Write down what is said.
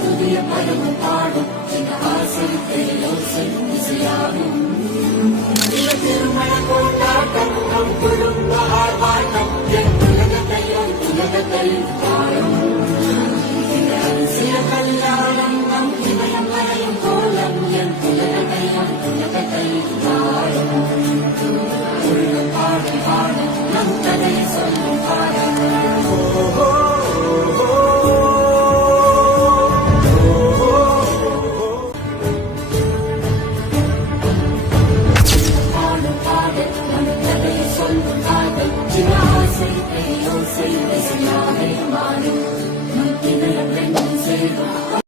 புதிய பருவம் பாடும் இந்த ஆசை பேரோசை இசையாகும் திருமண கொண்டாட்டம் நம் குடும்ப ஆர்ப்பாட்டம் என் உலகத்தையும் பாடும் இந்த அதிசய கல்யாணம் நம் இமயம் மறையும் கோலம் என் உலகத்தையும் பாடும் உள்ளம் பாடும் பாடும் நம் கதையை சொல்லும் பாடம் Say,